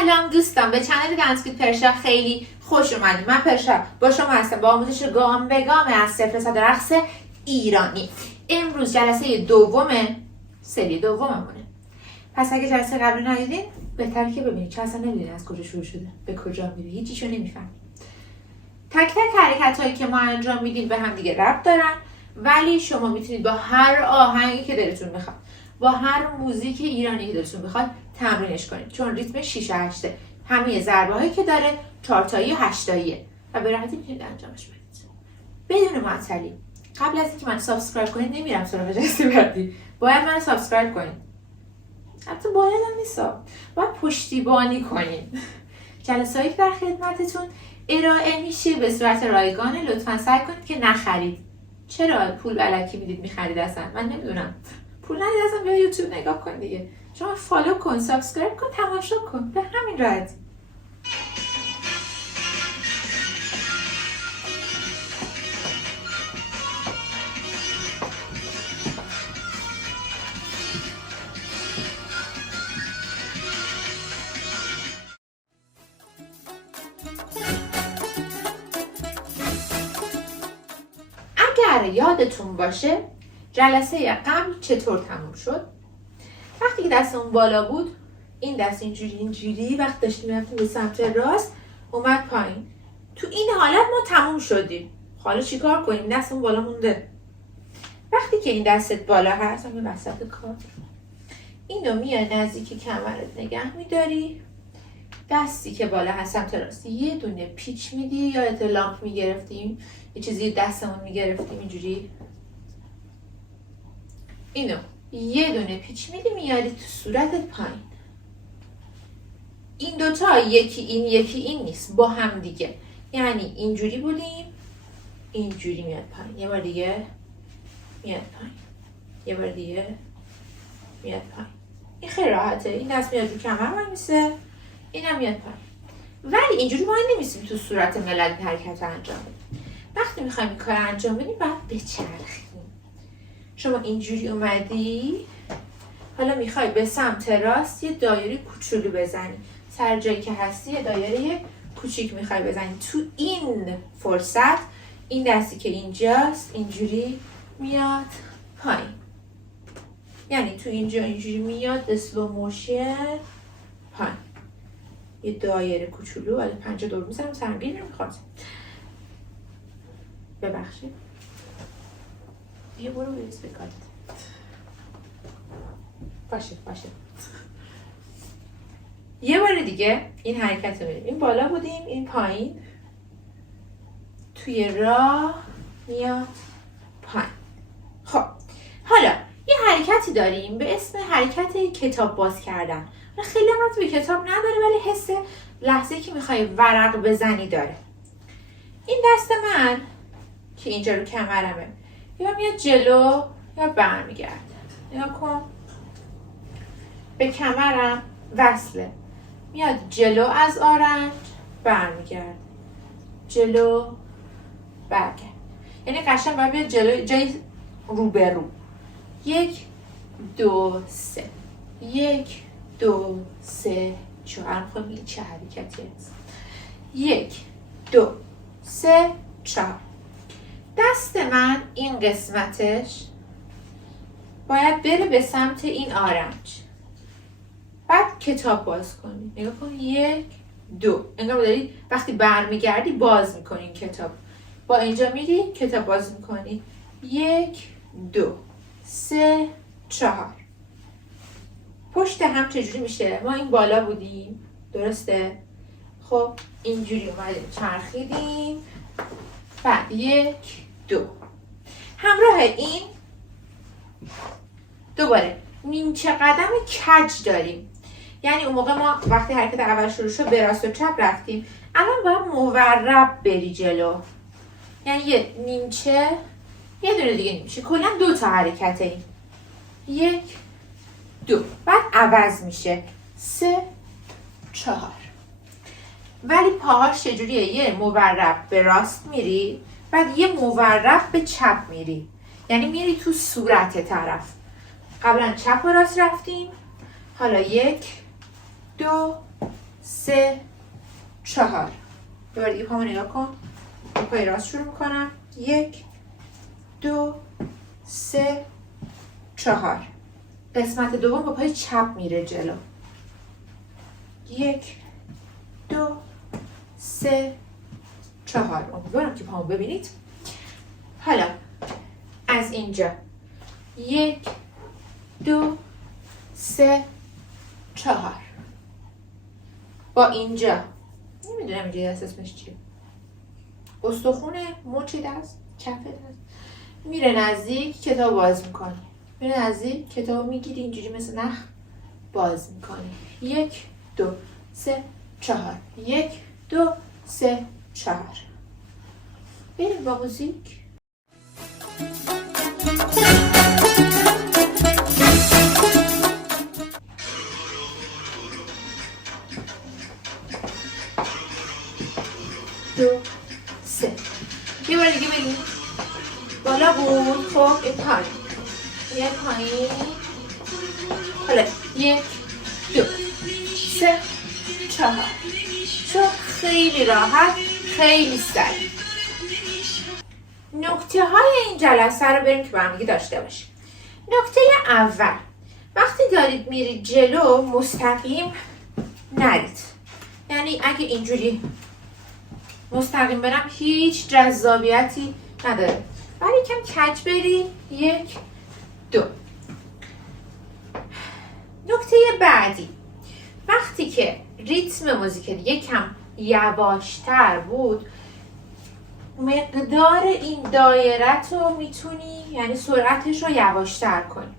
سلام دوستان، به چنل دنس ویت پرشا خیلی خوش اومدید. من پرشا با شما هستم با آموزش گام به گام از صفر تا رقص ایرانی. امروز جلسه دومه، سری دوممونه. پس اگه جلسه قبلی ندیدین بهتره که ببینید، چون اصلا نمیدونید از کجا شروع شده به کجا میره، هیچیشو نمیفهمید. تک تک حرکت هایی که ما انجام میدیم به هم دیگه ربط دارن، ولی شما میتونید با هر آهنگی که دلتون میخواد، با هر موزیک ایرانی که دلتون بخواد تمرینش کنید، چون ریتم 6 8 همه ضربه هایی که داره 4 تایی و 8 تاییه و به راحتی میتونید انجامش بدید بدون معطلی. قبل از اینکه من سابسکرایب کنید نمیرم سراغ جلسه بعدی، باید من سابسکرایب کنید. حتی باید هم نیستا، باید پشتیبانی کنید. جلسه‌ای که در خدمتتون ارائه میشه به صورت رایگانه، لطفا سعی کنید که نخرید. چرا پول الکی میدید میخرید؟ اصلا من نمیدونم. پول ندید اصلا، بیا یوتیوب نگاه کن دیگه. شما فالو کن، سابسکرایب کن، تماشا کن، به همین راحتی. اگر یادتون باشه جلسه قبل چطور تموم شد؟ وقتی که دستمون بالا بود، این دست اینجوری وقت داشتیم میرفتیم به سمت راست، اومد پایین. تو این حالت ما تموم شدیم. حالا چیکار کنیم؟ دستمون بالا مونده. وقتی که این دستت بالا هست، همین وسط کار، اینو میای نزدیک کمرت نگه میداری. دستی که بالا هست سمت راست یه دونه پیچ میدی، یا لامپ میگرفتیم، یه چیزی دستمون میگرفتیم اینجوری، اینو یه دونه پیچ میدی میاری تو صورتت پایین. این دوتا یکی این نیست، با هم دیگه. یعنی اینجوری بودیم، اینجوری میاد پایین، یه بار دیگه میاد پایین، یه بار دیگه میاد پایین. این خیلی راحته. این دست میاد رو کمر وای میسه، اینم میاد پایین. ولی اینجوری وای نمیسیم تو صورت ملل این حرکت رو انجام بدیم. وقتی میخوایم این کار انجام بدیم باید بچرخیم. شما اینجوری اومدی، حالا میخوای به سمت راست یه دایره کوچولو بزنی، سر جایی که هستی یه دایره کوچیک میخوای بزنی. تو این فرصت این دستی که اینجاست اینجوری میاد پایین، یعنی تو اینجا اینجوری میاد اسلو موشن پایین، یه دایره کوچولو. ولی 5 دور میزنم سرگیر نمیخواد، ببخشید. یه برو بریز بکارت باشه. یه بار دیگه این حرکت رو بریم. این بالا بودیم، این پایین، توی راه میاد پایین. خب حالا یه حرکتی داریم به اسم حرکت کتاب باز کردن. خیلی هم به کتاب نداره، ولی حس لحظه‌ای که میخوای ورق بزنی داره. این دست من که اینجا رو کمرمه، یا میاد جلو یا برمیگرده. نگاه کن، به کمرم وصله، میاد جلو از آرنج برمیگرده، جلو برگرد. یعنی قشنگ باید بیاد جلو، جای رو به رو. 1 2 3 1 2 3 4. خب چه حرکتی هست؟ 1 2 3 4. دست من این قسمتش باید بره به سمت این آرنج. بعد کتاب باز کنی. نگاه کن، 1 2. انگار داری وقتی برمیگردی باز میکنی این کتاب. با اینجا میری کتاب باز میکنی. 1 2 3 4. پشت هم چجوری میشه؟ ما این بالا بودیم، درسته؟ خب اینجوری اومدیم چرخیدیم، بعد 1 2. همراه این دوباره نیمچه قدم کج داریم. یعنی اون موقع ما وقتی حرکت اول شروع شد به راست و چپ رفتیم، الان باید مورب بری جلو. یعنی یه نیمچه، یه دونه دیگه نیمچه، کلا 2 تا حرکت. این 1 2. بعد عوض میشه 3 4. ولی پاهاش چجوریه؟ یه مورب به راست میری، بعد یه مورب به چپ میری، یعنی میری تو صورت طرف. قبلا چپ و راست رفتیم، حالا 1 2 3 4. ببر دیگه پامو نگاه کن. با پای راست شروع میکنم. 1 2 3 4. قسمت دوم با پای چپ میره جلو. 1 2 3 4. امیدوارم که پامو ببینید. حالا از اینجا 1 2 3 4. با اینجا نمیدونم اینجا دست اسمش چیه، استخونه، مچ دست، کف دست، میره نزدیک، کتاب باز میکنی. میره نزدیک، کتاب میگیری، اینجوری مثل نخ باز میکنی. 1 2 3 4. 1 2 3 4. بریم با موزیک. دو سه. یه بار دیگه بگیم. بالا بود. خب این پایین. یه پایین. حالا 1 2 3 4. شد خیلی راحت، خیلی سریع. نکته های این جلسه رو بریم که با هم دیگه داشته باشیم. نکته اول، وقتی دارید میرید جلو مستقیم نرید. یعنی اگه اینجوری مستقیم برم هیچ جذابیتی نداره، ولی کم کج بری. 1 2. نکته بعدی، وقتی که ریتم موزیک یکم یواشتر بود، مقدار این دایره رو میتونی، یعنی سرعتش رو یواشتر کنی.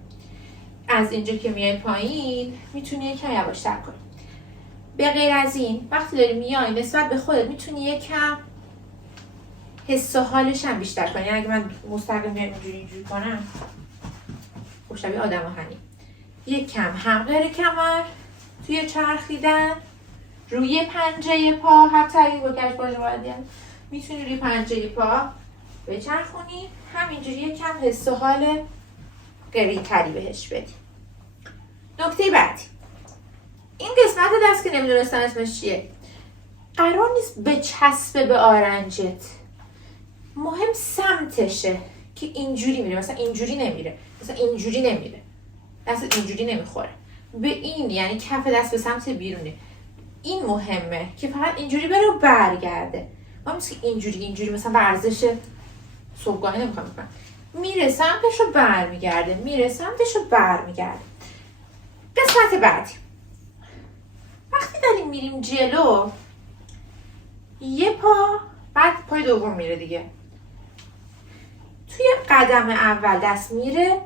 از اینجا که میای پایین میتونی یکم یواشتر کنی. به غیر از این وقتی داری میای نسبت به خودت میتونی یکم حس و حالش هم بیشتر کنی. یعنی اگه من مستقیم میام اینجوری کنم، خب شبیه آدم آهنی. یکم حلقه کمر توی چرخیدن، روی پنجه پا، هر طریقی با کش باشه باید میتونی روی پنجه پا بچرخونی، همینجوری یکم حس و حال قریب‌تری بهش بدی. نکته بعدی، این قسمت دست که نمیدونستم اسمش چیه، قرار نیست بچسبه به آرنجت، مهم سمتشه که اینجوری میره، مثلا اینجوری نمیره، مثلا اینجوری نمیره، دست اینجوری نمیخوره به این، یعنی کف دست به سمت بیرونه. این مهمه که فقط اینجوری بره و برگرده. ما مثل اینجوری مثلا ورزش صبحگاهی نمیخوام بکنم، میره سمتش رو برمیگرده، میره سمتش رو برمیگرده. قسمت بعدی، وقتی داریم میریم جلو، یه پا بعد پای دوم میره دیگه. توی قدم اول دست میره،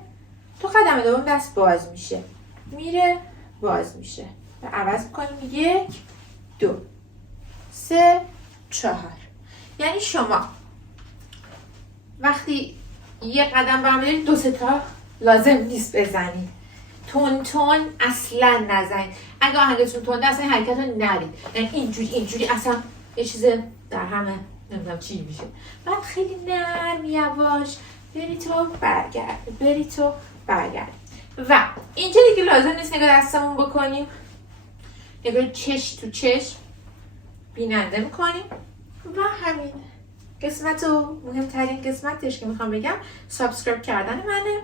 تو قدم دوم دست باز میشه، میره باز میشه. عوض میکنیم 1 2 3 4. یعنی شما وقتی یه قدم برمیدارید 2 3 تا لازم نیست بزنید، تون اصلا نزنید. اگه آهنگتون تنده اصلا حرکت رو نرید، یعنی اینجوری اصلا یه چیز در همه نمیدونم چی میشه. بعد خیلی نرم یواش بری تو برگرد، و اینجا دیگه لازم نیست نگاه دستمون بکنیم، نگاه چشم تو چشم بیننده میکنیم. و همین قسمت و مهمترین قسمتش که میخوام بگم سابسکرایب کردن منه،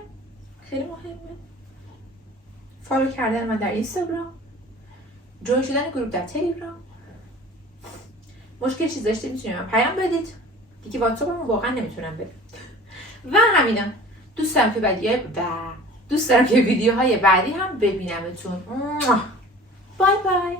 خیلی مهمه. فالو کردن من در اینستاگرام، جوین شدن گروه در تلگرام. مشکل چیز داشته میتونید من پیام بدید، دیگه واتساپم واقعا نمیتونم بدم. و همینا، دوست دارم که ویدیوهای بعدی هم ببینمتون. بای بای.